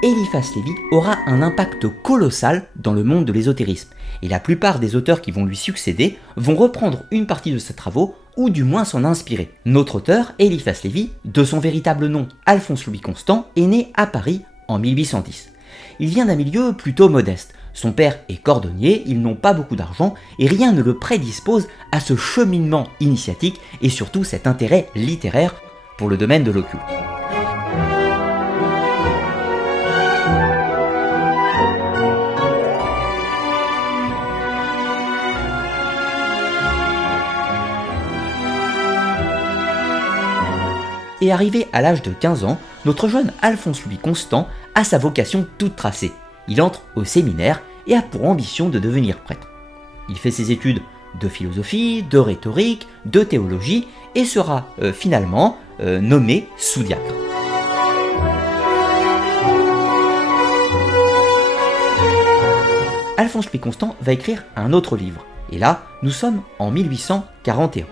Eliphas Lévi aura un impact colossal dans le monde de l'ésotérisme, et la plupart des auteurs qui vont lui succéder vont reprendre une partie de ses travaux, ou du moins s'en inspirer. Notre auteur, Eliphas Lévi, de son véritable nom Alphonse Louis Constant, est né à Paris en 1810. Il vient d'un milieu plutôt modeste. Son père est cordonnier, ils n'ont pas beaucoup d'argent, et rien ne le prédispose à ce cheminement initiatique et surtout cet intérêt littéraire pour le domaine de l'occulte. Et arrivé à l'âge de 15 ans, notre jeune Alphonse Louis Constant a sa vocation toute tracée. Il entre au séminaire et a pour ambition de devenir prêtre. Il fait ses études de philosophie, de rhétorique, de théologie et sera finalement nommé sous-diacre. Alphonse Louis Constant va écrire un autre livre. Et là, nous sommes en 1841.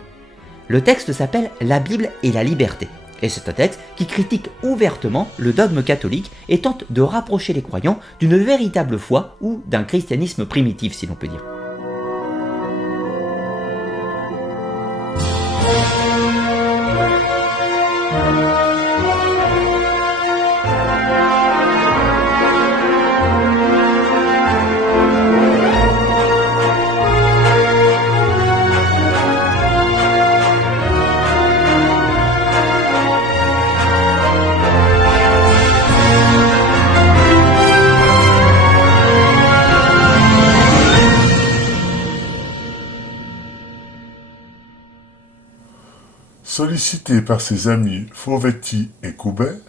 Le texte s'appelle « La Bible et la liberté ». Et c'est un texte qui critique ouvertement le dogme catholique et tente de rapprocher les croyants d'une véritable foi ou d'un christianisme primitif, si l'on peut dire. Sollicité par ses amis Fauvetti et Coubet,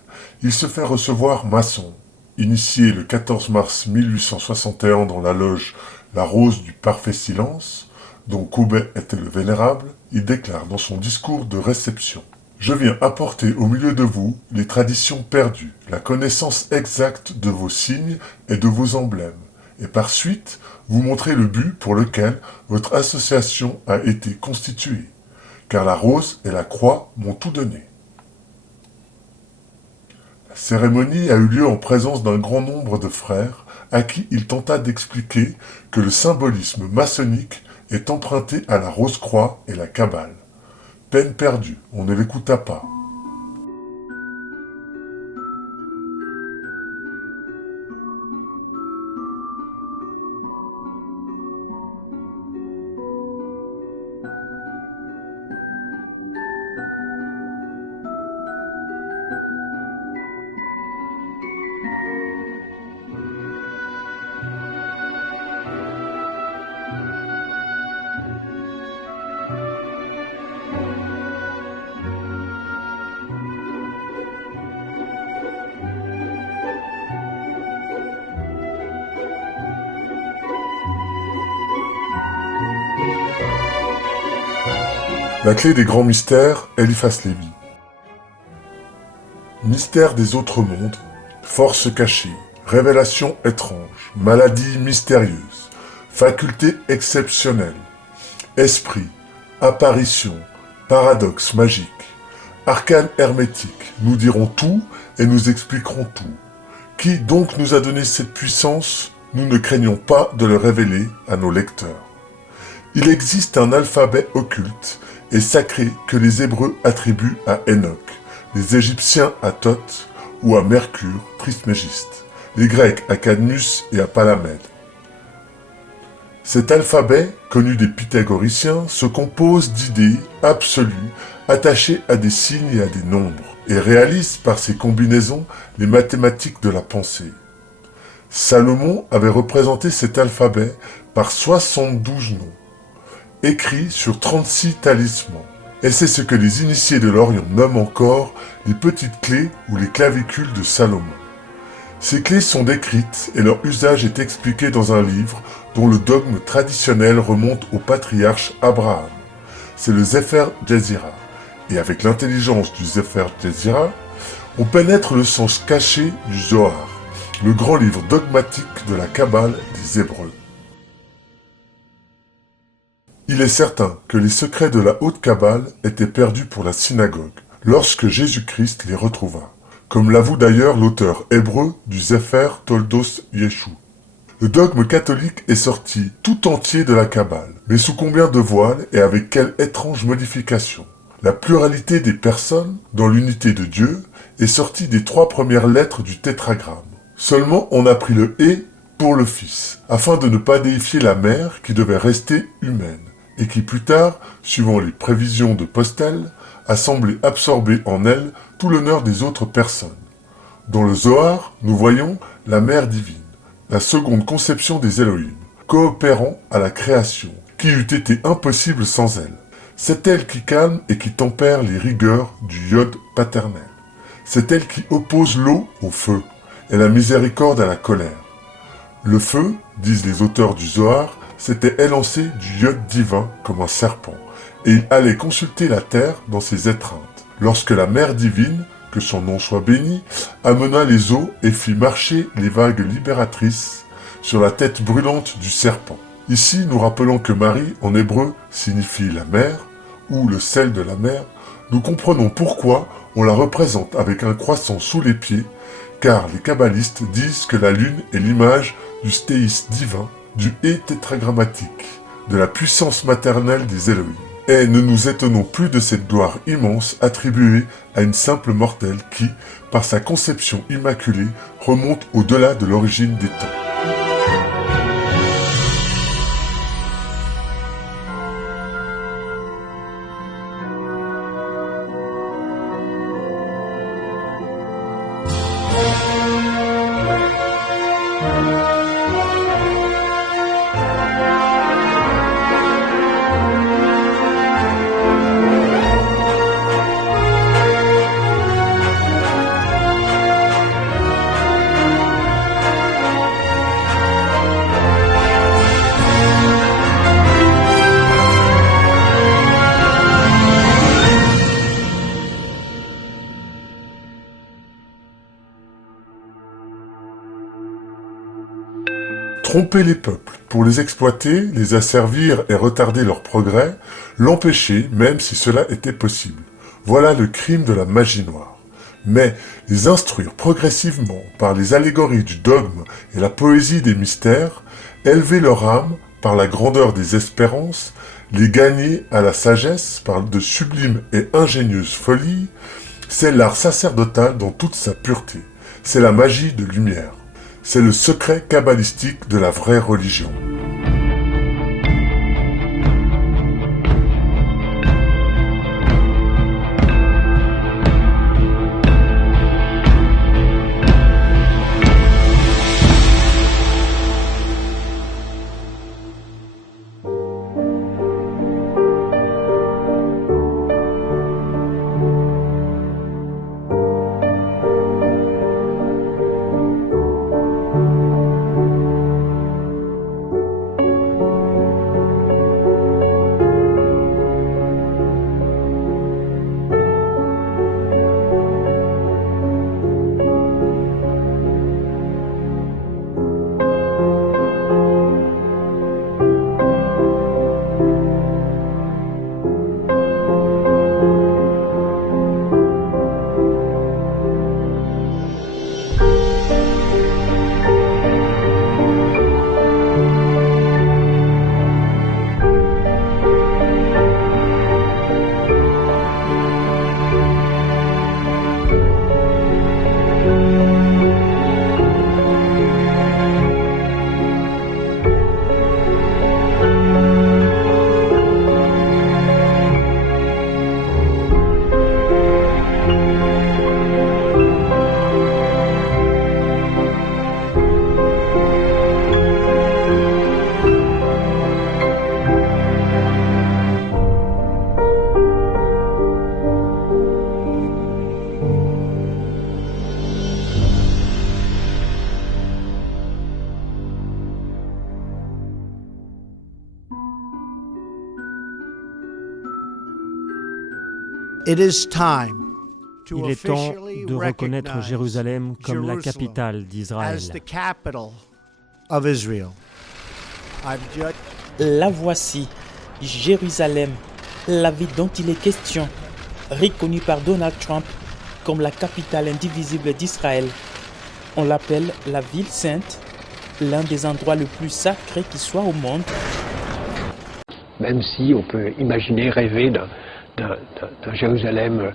il se fait recevoir maçon. Initié le 14 mars 1861 dans la loge La Rose du Parfait Silence, dont Coubet était le vénérable, il déclare dans son discours de réception « Je viens apporter au milieu de vous les traditions perdues, la connaissance exacte de vos signes et de vos emblèmes, et par suite vous montrer le but pour lequel votre association a été constituée. Car la rose et la croix m'ont tout donné. » La cérémonie a eu lieu en présence d'un grand nombre de frères à qui il tenta d'expliquer que le symbolisme maçonnique est emprunté à la rose-croix et la Kabbale. Peine perdue, on ne l'écouta pas. La clé des grands mystères, Eliphas Lévi. Mystère des autres mondes, force cachée, révélation étrange, maladie mystérieuse, faculté exceptionnelle, esprit, apparition, paradoxe magique, arcane hermétique, nous dirons tout et nous expliquerons tout. Qui donc nous a donné cette puissance? Nous ne craignons pas de le révéler à nos lecteurs. Il existe un alphabet occulte et sacré que les Hébreux attribuent à Enoch, les Égyptiens à Thoth ou à Mercure, Trismégiste, les Grecs à Cadmus et à Palamède. Cet alphabet, connu des pythagoriciens, se compose d'idées absolues attachées à des signes et à des nombres, et réalise par ses combinaisons les mathématiques de la pensée. Salomon avait représenté cet alphabet par 72 noms, écrits sur 36 talismans. Et c'est ce que les initiés de l'Orient nomment encore les petites clés ou les clavicules de Salomon. Ces clés sont décrites et leur usage est expliqué dans un livre dont le dogme traditionnel remonte au patriarche Abraham. C'est le Sefer Yetzirah. Et avec l'intelligence du Sefer Yetzirah, on pénètre le sens caché du Zohar, le grand livre dogmatique de la Kabbale des Hébreux. Il est certain que les secrets de la haute Kabbale étaient perdus pour la synagogue, lorsque Jésus-Christ les retrouva. comme l'avoue d'ailleurs l'auteur hébreu du Sefer Toldos Yeshu. Le dogme catholique est sorti tout entier de la Kabbale, mais sous combien de voiles et avec quelle étrange modification? La pluralité des personnes dans l'unité de Dieu est sortie des 3 premières lettres du tétragramme. Seulement on a pris le « et » pour le Fils, afin de ne pas déifier la mère qui devait rester humaine, et qui plus tard, suivant les prévisions de Postel, a semblé absorber en elle tout l'honneur des autres personnes. Dans le Zohar, nous voyons la mère divine, la seconde conception des Elohim, coopérant à la création, qui eût été impossible sans elle. C'est elle qui calme et qui tempère les rigueurs du Yod paternel. C'est elle qui oppose l'eau au feu et la miséricorde à la colère. Le feu, disent les auteurs du Zohar, s'était élancé du Yod divin comme un serpent, et il allait consulter la terre dans ses étreintes, lorsque la mère divine, que son nom soit béni, amena les eaux et fit marcher les vagues libératrices sur la tête brûlante du serpent. Ici, nous rappelons que Marie, en hébreu, signifie la mer, ou le sel de la mer. Nous comprenons pourquoi on la représente avec un croissant sous les pieds, car les kabbalistes disent que la lune est l'image du stéis divin, du et tétragrammatique, de la puissance maternelle des Elohim. Et ne nous étonnons plus de cette gloire immense attribuée à une simple mortelle qui, par sa conception immaculée, remonte au-delà de l'origine des temps. Tromper les peuples pour les exploiter, les asservir et retarder leur progrès, l'empêcher même si cela était possible. Voilà le crime de la magie noire. Mais les instruire progressivement par les allégories du dogme et la poésie des mystères, élever leur âme par la grandeur des espérances, les gagner à la sagesse par de sublimes et ingénieuses folies, c'est l'art sacerdotal dans toute sa pureté. C'est la magie de lumière. C'est le secret kabbalistique de la vraie religion. Il est temps de reconnaître Jérusalem comme la capitale d'Israël. La voici, Jérusalem, la ville dont il est question, reconnue par Donald Trump comme la capitale indivisible d'Israël. On l'appelle la ville sainte, l'un des endroits les plus sacrés qui soit au monde. Même si on peut imaginer, rêver d'un Jérusalem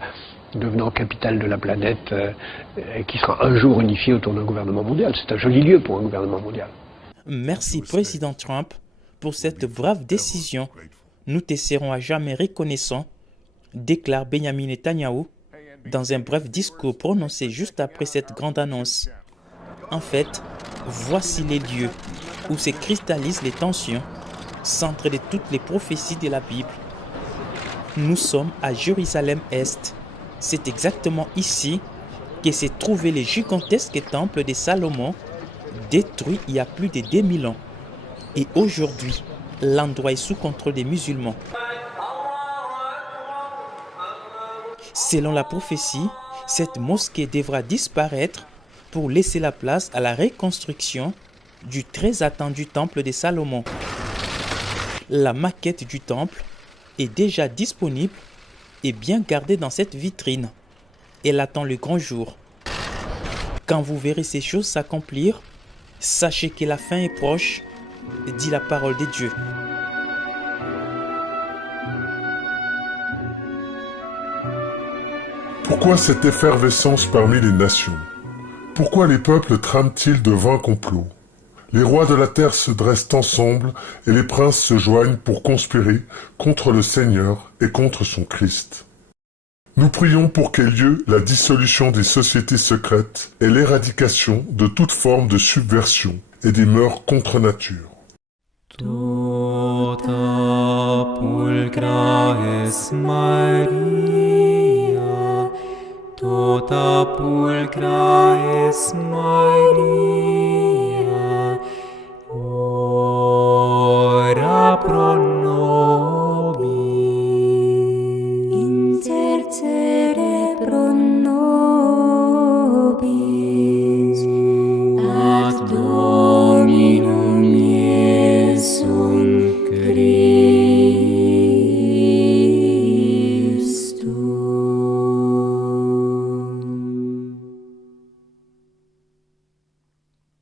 devenant capitale de la planète et qui sera un jour unifié autour d'un gouvernement mondial. C'est un joli lieu pour un gouvernement mondial. Merci, Président Trump, pour cette brave décision. Nous te serons à jamais reconnaissants, déclare Benjamin Netanyahou dans un bref discours prononcé juste après cette grande annonce. En fait, voici les lieux où se cristallisent les tensions, centre de toutes les prophéties de la Bible. Nous sommes à Jérusalem-Est. C'est exactement ici que s'est trouvé le gigantesque temple de Salomon, détruit il y a plus de 2000 ans. Et aujourd'hui, l'endroit est sous contrôle des musulmans. Selon la prophétie, cette mosquée devra disparaître pour laisser la place à la reconstruction du très attendu temple de Salomon. La maquette du temple est déjà disponible et bien gardée dans cette vitrine. Elle attend le grand jour. Quand vous verrez ces choses s'accomplir, sachez que la fin est proche, dit la parole de Dieu. Pourquoi cette effervescence parmi les nations? Pourquoi les peuples trament-ils de vains complots? Les rois de la terre se dressent ensemble et les princes se joignent pour conspirer contre le Seigneur et contre son Christ. Nous prions pour qu'ait lieu la dissolution des sociétés secrètes et l'éradication de toute forme de subversion et des mœurs contre nature. Tota pulcra es Maria, tota pulcra es Maria, ora pro nobis, intercede pro nobis, ad Dominum Iesum Christum.